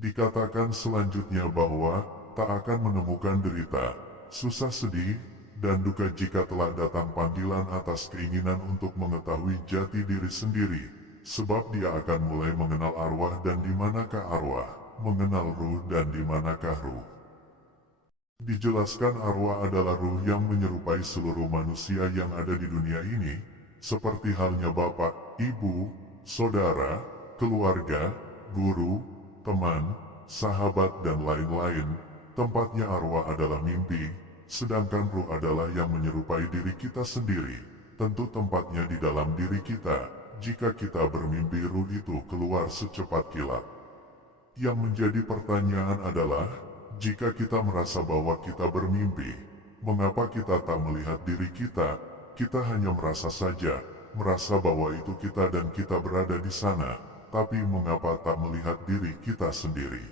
Dikatakan selanjutnya bahwa tak akan menemukan derita, susah sedih, dan duka jika telah datang panggilan atas keinginan untuk mengetahui jati diri sendiri, sebab dia akan mulai mengenal arwah dan di manakah arwah, mengenal ruh dan di manakah ruh. Dijelaskan arwah adalah ruh yang menyerupai seluruh manusia yang ada di dunia ini, seperti halnya bapak, ibu, saudara, keluarga, guru, teman, sahabat dan lain-lain. Tempatnya arwah adalah mimpi, sedangkan ruh adalah yang menyerupai diri kita sendiri. Tentu tempatnya di dalam diri kita. Jika kita bermimpi, ruh itu keluar secepat kilat. Yang menjadi pertanyaan adalah, jika kita merasa bahwa kita bermimpi, mengapa kita tak melihat diri kita? Kita hanya merasa saja, merasa bahwa itu kita dan kita berada di sana, tapi mengapa tak melihat diri kita sendiri?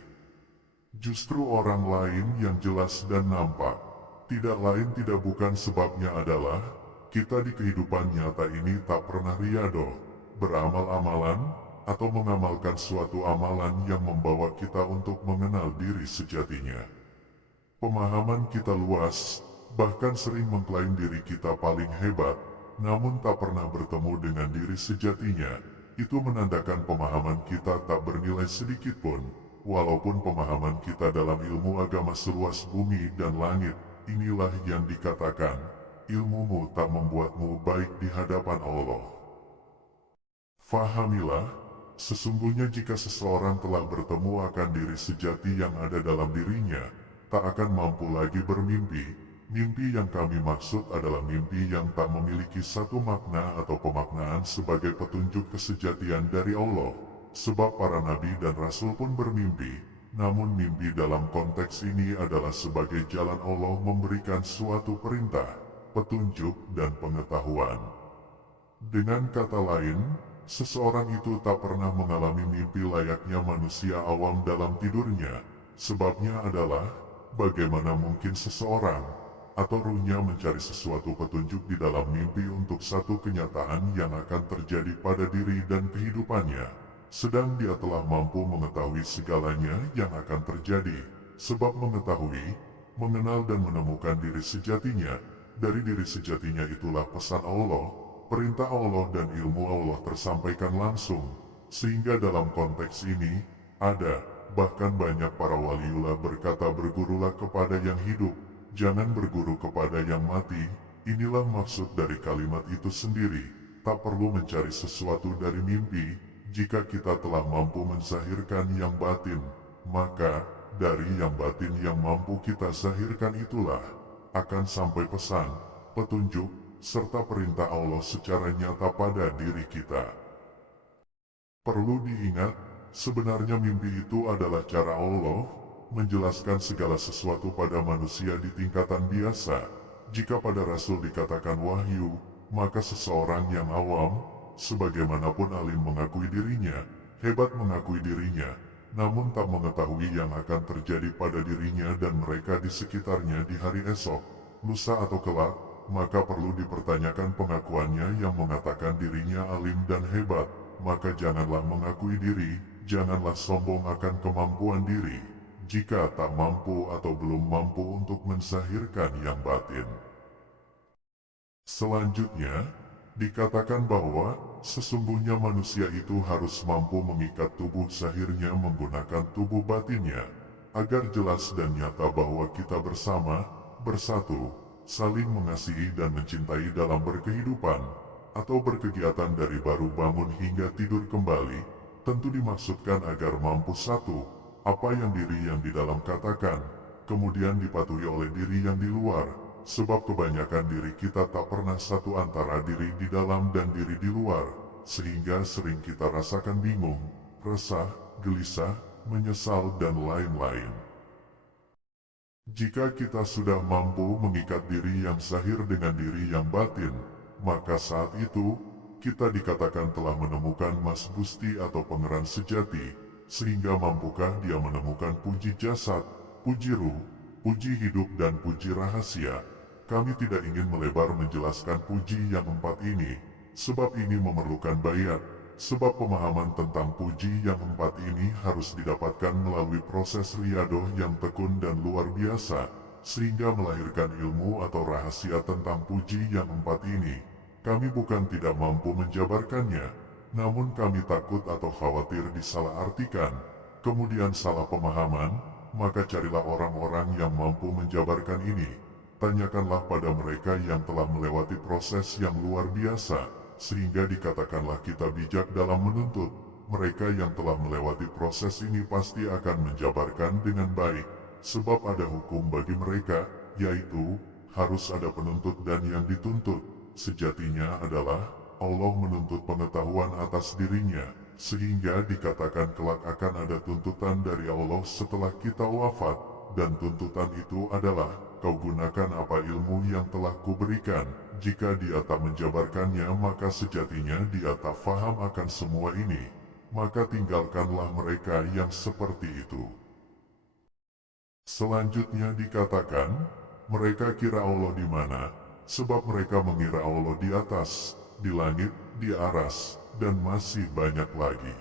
Justru orang lain yang jelas dan nampak, tidak lain tidak bukan sebabnya adalah, kita di kehidupan nyata ini tak pernah riado, beramal-amalan, atau mengamalkan suatu amalan yang membawa kita untuk mengenal diri sejatinya. Pemahaman kita luas, bahkan sering mengklaim diri kita paling hebat, namun tak pernah bertemu dengan diri sejatinya. Itu menandakan pemahaman kita tak bernilai sedikit pun, walaupun pemahaman kita dalam ilmu agama seluas bumi dan langit. Inilah yang dikatakan, ilmumu tak membuatmu baik di hadapan Allah. Fahamilah, sesungguhnya jika seseorang telah bertemu akan diri sejati yang ada dalam dirinya, tak akan mampu lagi bermimpi. Mimpi yang kami maksud adalah mimpi yang tak memiliki satu makna atau pemaknaan sebagai petunjuk kesejatian dari Allah. Sebab para nabi dan rasul pun bermimpi, namun mimpi dalam konteks ini adalah sebagai jalan Allah memberikan suatu perintah, petunjuk dan pengetahuan. Dengan kata lain, seseorang itu tak pernah mengalami mimpi layaknya manusia awam dalam tidurnya. Sebabnya adalah, bagaimana mungkin seseorang atau ruhnya mencari sesuatu petunjuk di dalam mimpi untuk satu kenyataan yang akan terjadi pada diri dan kehidupannya, sedang dia telah mampu mengetahui segalanya yang akan terjadi. Sebab mengetahui, mengenal dan menemukan diri sejatinya, dari diri sejatinya itulah pesan Allah, perintah Allah dan ilmu Allah tersampaikan langsung, sehingga dalam konteks ini, ada, bahkan banyak para waliullah berkata bergurulah kepada yang hidup, jangan berguru kepada yang mati. Inilah maksud dari kalimat itu sendiri, tak perlu mencari sesuatu dari mimpi, jika kita telah mampu menzahirkan yang batin, maka, dari yang batin yang mampu kita zahirkan itulah, akan sampai pesan, petunjuk, serta perintah Allah secara nyata pada diri kita. Perlu diingat, sebenarnya mimpi itu adalah cara Allah menjelaskan segala sesuatu pada manusia di tingkatan biasa. Jika pada Rasul dikatakan wahyu, maka seseorang yang awam, sebagaimanapun alim mengakui dirinya, hebat mengakui dirinya, namun tak mengetahui yang akan terjadi pada dirinya dan mereka di sekitarnya di hari esok, lusa atau kelak, maka perlu dipertanyakan pengakuannya yang mengatakan dirinya alim dan hebat. Maka janganlah mengakui diri, janganlah sombong akan kemampuan diri, jika tak mampu atau belum mampu untuk menzahirkan yang batin. Selanjutnya, dikatakan bahwa sesungguhnya manusia itu harus mampu mengikat tubuh zahirnya menggunakan tubuh batinnya, agar jelas dan nyata bahwa kita bersama, bersatu, saling mengasihi dan mencintai dalam berkehidupan, atau berkegiatan dari baru bangun hingga tidur kembali, tentu dimaksudkan agar mampu satu, apa yang diri yang di dalam katakan, kemudian dipatuhi oleh diri yang di luar, sebab kebanyakan diri kita tak pernah satu antara diri di dalam dan diri di luar, sehingga sering kita rasakan bingung, resah, gelisah, menyesal dan lain-lain. Jika kita sudah mampu mengikat diri yang zahir dengan diri yang batin, maka saat itu, kita dikatakan telah menemukan Mas Gusti atau Pangeran sejati, sehingga mampukah dia menemukan puji jasad, puji ruh, puji hidup dan puji rahasia. Kami tidak ingin melebar menjelaskan puji yang empat ini, sebab ini memerlukan bayat, sebab pemahaman tentang puji yang empat ini harus didapatkan melalui proses riadoh yang tekun dan luar biasa, sehingga melahirkan ilmu atau rahasia tentang puji yang empat ini. Kami bukan tidak mampu menjabarkannya, namun kami takut atau khawatir disalahartikan, kemudian salah pemahaman, maka carilah orang-orang yang mampu menjabarkan ini. Tanyakanlah pada mereka yang telah melewati proses yang luar biasa, sehingga dikatakanlah kita bijak dalam menuntut. Mereka yang telah melewati proses ini pasti akan menjabarkan dengan baik, sebab ada hukum bagi mereka, yaitu, harus ada penuntut dan yang dituntut. Sejatinya adalah, Allah menuntut pengetahuan atas dirinya, sehingga dikatakan kelak akan ada tuntutan dari Allah setelah kita wafat, dan tuntutan itu adalah, kau gunakan apa ilmu yang telah kuberikan. Jika dia tak menjabarkannya, maka sejatinya dia tak faham akan semua ini. Maka tinggalkanlah mereka yang seperti itu. Selanjutnya dikatakan, mereka kira Allah di mana, sebab mereka mengira Allah di atas, di langit, di aras, dan masih banyak lagi.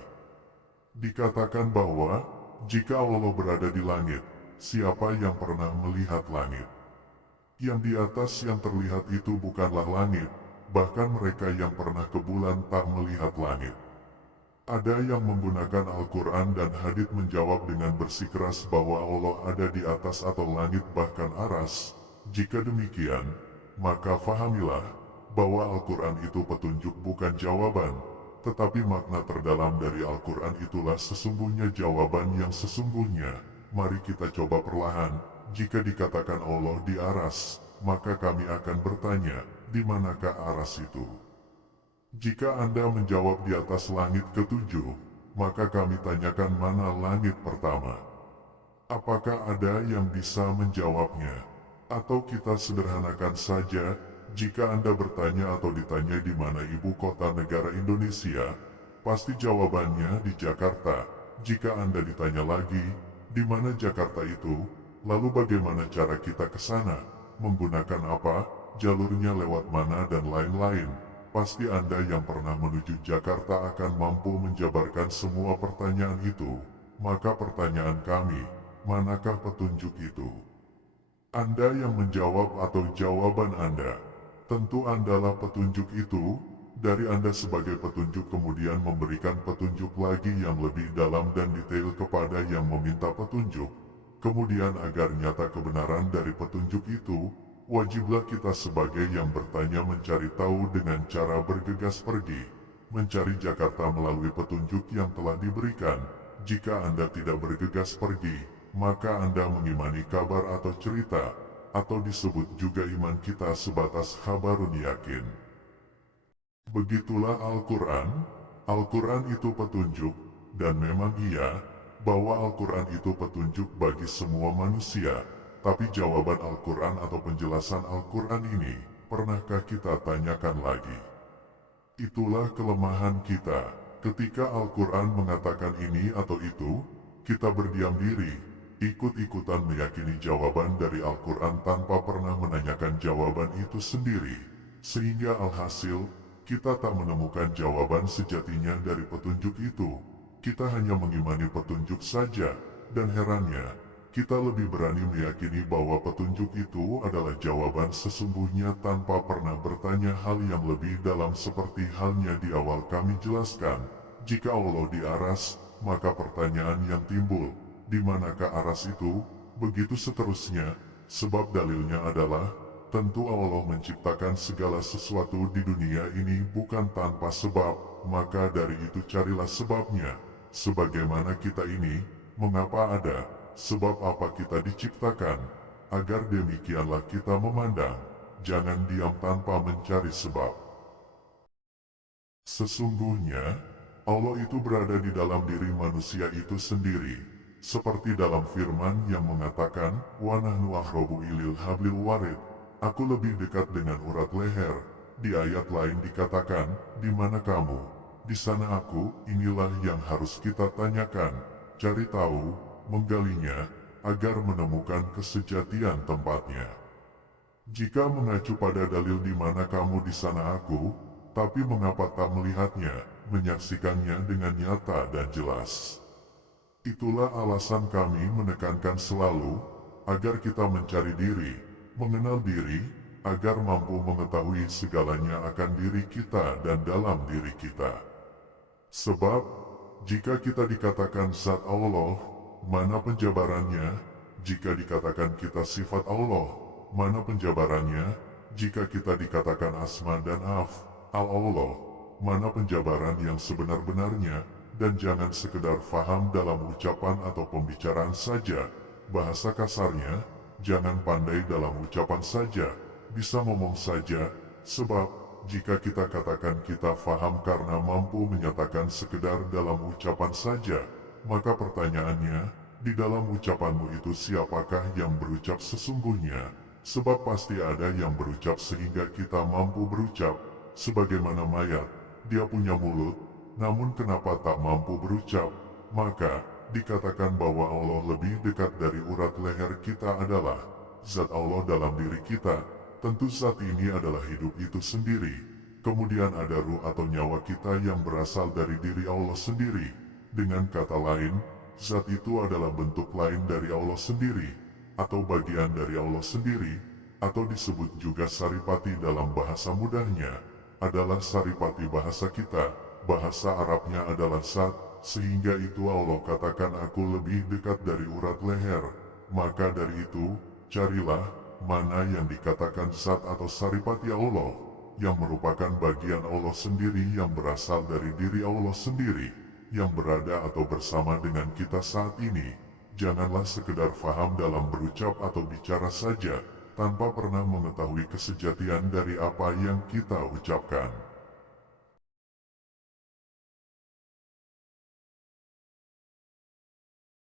Dikatakan bahwa, jika Allah berada di langit, siapa yang pernah melihat langit? Yang di atas yang terlihat itu bukanlah langit, bahkan mereka yang pernah ke bulan tak melihat langit. Ada yang menggunakan Al-Quran dan hadits menjawab dengan bersikeras bahwa Allah ada di atas atau langit bahkan aras. Jika demikian, maka fahamilah bahwa Al-Quran itu petunjuk bukan jawaban, tetapi makna terdalam dari Al-Quran itulah sesungguhnya jawaban yang sesungguhnya. Mari kita coba perlahan. Jika dikatakan Allah di aras, maka kami akan bertanya, di manakah aras itu? Jika Anda menjawab di atas langit ketujuh, maka kami tanyakan mana langit pertama. Apakah ada yang bisa menjawabnya? Atau kita sederhanakan saja, jika Anda bertanya atau ditanya di mana ibu kota negara Indonesia, pasti jawabannya di Jakarta. Jika Anda ditanya lagi, di mana Jakarta itu? Lalu bagaimana cara kita ke sana? Menggunakan apa? Jalurnya lewat mana dan lain-lain. Pasti Anda yang pernah menuju Jakarta akan mampu menjabarkan semua pertanyaan itu. Maka pertanyaan kami, manakah petunjuk itu? Anda yang menjawab atau jawaban Anda? Tentu Andalah petunjuk itu. Dari Anda sebagai petunjuk kemudian memberikan petunjuk lagi yang lebih dalam dan detail kepada yang meminta petunjuk. Kemudian agar nyata kebenaran dari petunjuk itu, wajiblah kita sebagai yang bertanya mencari tahu dengan cara bergegas pergi, mencari Jakarta melalui petunjuk yang telah diberikan. Jika Anda tidak bergegas pergi, maka Anda mengimani kabar atau cerita, atau disebut juga iman kita sebatas khabarun yakin. Begitulah Al-Quran. Al-Quran itu petunjuk, dan memang iya, bahwa Al-Quran itu petunjuk bagi semua manusia. Tapi jawaban Al-Quran atau penjelasan Al-Quran ini, pernahkah kita tanyakan lagi? Itulah kelemahan kita. Ketika Al-Quran mengatakan ini atau itu, kita berdiam diri, ikut-ikutan meyakini jawaban dari Al-Quran tanpa pernah menanyakan jawaban itu sendiri. Sehingga alhasil, kita tak menemukan jawaban sejatinya dari petunjuk itu. Kita hanya mengimani petunjuk saja, dan herannya, kita lebih berani meyakini bahwa petunjuk itu adalah jawaban sesungguhnya tanpa pernah bertanya hal yang lebih dalam seperti halnya di awal kami jelaskan. Jika Allah di aras, maka pertanyaan yang timbul, di manakah aras itu? Begitu seterusnya, sebab dalilnya adalah, tentu Allah menciptakan segala sesuatu di dunia ini bukan tanpa sebab, maka dari itu carilah sebabnya. Sebagaimana kita ini, mengapa ada, sebab apa kita diciptakan, agar demikianlah kita memandang, jangan diam tanpa mencari sebab. Sesungguhnya, Allah itu berada di dalam diri manusia itu sendiri, seperti dalam firman yang mengatakan, wa nahnu aqrabu ilil hablil warid, aku lebih dekat dengan urat leher. Di ayat lain dikatakan, di mana kamu? Di sana aku. Inilah yang harus kita tanyakan, cari tahu, menggalinya, agar menemukan kesejatian tempatnya. Jika mengacu pada dalil di mana kamu di sana aku, tapi mengapa tak melihatnya? menyaksikannya dengan nyata dan jelas. Itulah alasan kami menekankan selalu, agar kita mencari diri, mengenal diri, agar mampu mengetahui segalanya akan diri kita dan dalam diri kita. Sebab, jika kita dikatakan zat Allah, mana penjabarannya? Jika dikatakan kita sifat Allah, mana penjabarannya? Jika kita dikatakan asma dan Allah, mana penjabaran yang sebenar-benarnya? Dan jangan sekedar faham dalam ucapan atau pembicaraan saja. Bahasa kasarnya, jangan pandai dalam ucapan saja, bisa ngomong saja, sebab jika kita katakan kita faham karena mampu menyatakan sekedar dalam ucapan saja, maka pertanyaannya, di dalam ucapanmu itu siapakah yang berucap sesungguhnya? Sebab pasti ada yang berucap sehingga kita mampu berucap, sebagaimana mayat, dia punya mulut, namun kenapa tak mampu berucap? Maka, dikatakan bahwa Allah lebih dekat dari urat leher kita adalah zat Allah dalam diri kita. Tentu zat ini adalah hidup itu sendiri. Kemudian ada ruh atau nyawa kita yang berasal dari diri Allah sendiri. Dengan kata lain, zat itu adalah bentuk lain dari Allah sendiri, atau bagian dari Allah sendiri, atau disebut juga saripati dalam bahasa mudahnya, adalah saripati bahasa kita. Bahasa Arabnya adalah zat, sehingga itu Allah katakan aku lebih dekat dari urat leher. Maka dari itu, carilah mana yang dikatakan zat atau saripati Allah, yang merupakan bagian Allah sendiri yang berasal dari diri Allah sendiri, yang berada atau bersama dengan kita saat ini. Janganlah sekedar faham dalam berucap atau bicara saja, tanpa pernah mengetahui kesejatian dari apa yang kita ucapkan.